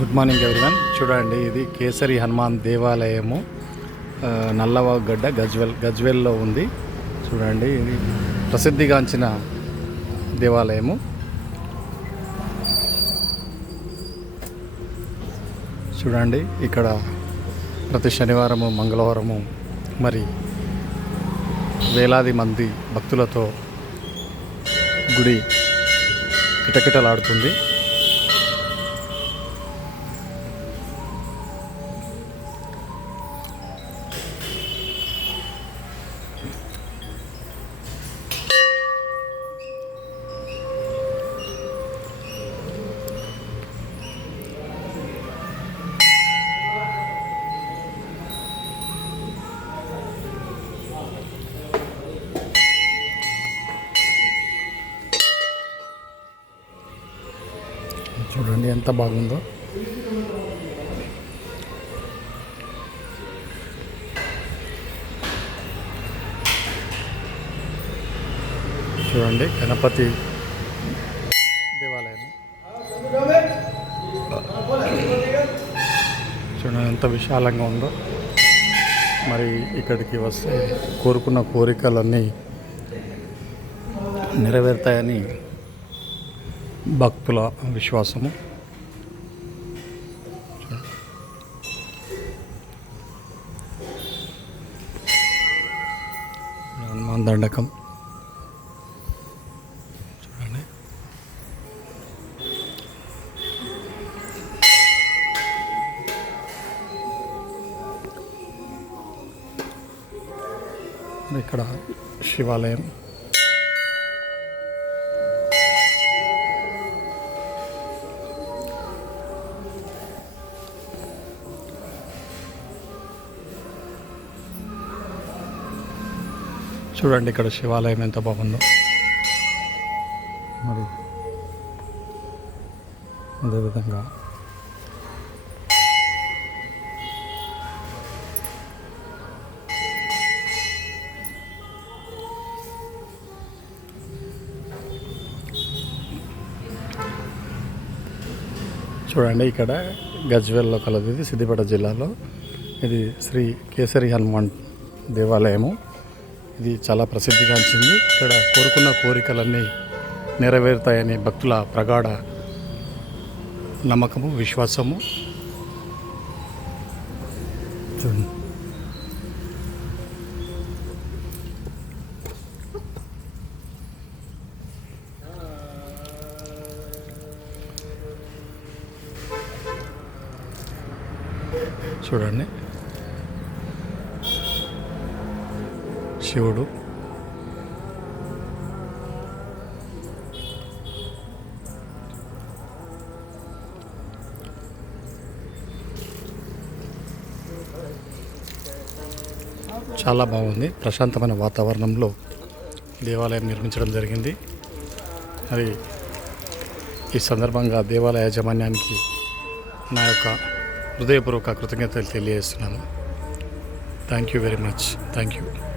Good morning everyone. చూడండి ఇది కేసరి హనుమాన్ దేవాలయము. ఆ, నల్లవాగడ్డ గజ్వెల్ గజ్వెల్లో ఉంది. చూడండి ఇది ప్రసిద్ధిగాంచిన దేవాలయము. చూడండి ఇక్కడ ప్రతి శనివారము మంగళవారము మరి వేలాది మంది భక్తులతో గుడి కిటకిటలాడుతుంది. చూడండి ఎంత బాగుందో. చూడండి గణపతి దేవాలయం. చూడండి ఎంత విశాలంగా ఉందో. మరి ఇక్కడికి వస్తే కోరుకున్న కోరికలన్నీ నెరవేరుతాయని భక్తుల విశ్వాసము. హనుమాన్ దండకం. చూడండి. ఇక్కడ శివాలయం. చూడండి ఇక్కడ శివాలయం ఎంత బాగుందో. మరి అదేవిధంగా చూడండి ఇక్కడ గజ్వెల్లో కలదు ఇది సిద్దిపేట జిల్లాలో. ఇది శ్రీ కేసరి హనుమాన్ దేవాలయము. ఇది చాలా ప్రసిద్ధిగాంచింది. ఇక్కడ కోరుకున్న కోరికలన్నీ నెరవేరుతాయని భక్తుల ప్రగాఢ నమ్మకము విశ్వాసము. చూడండి. చూడండి. శివుడు. చాలా బాగుంది. ప్రశాంతమైన వాతావరణంలో దేవాలయం నిర్మించడం జరిగింది. మరి ఈ సందర్భంగా దేవాలయ యాజమాన్యానికి నా యొక్క హృదయపూర్వక కృతజ్ఞతలు తెలియజేస్తున్నాను. Thank you very much thank you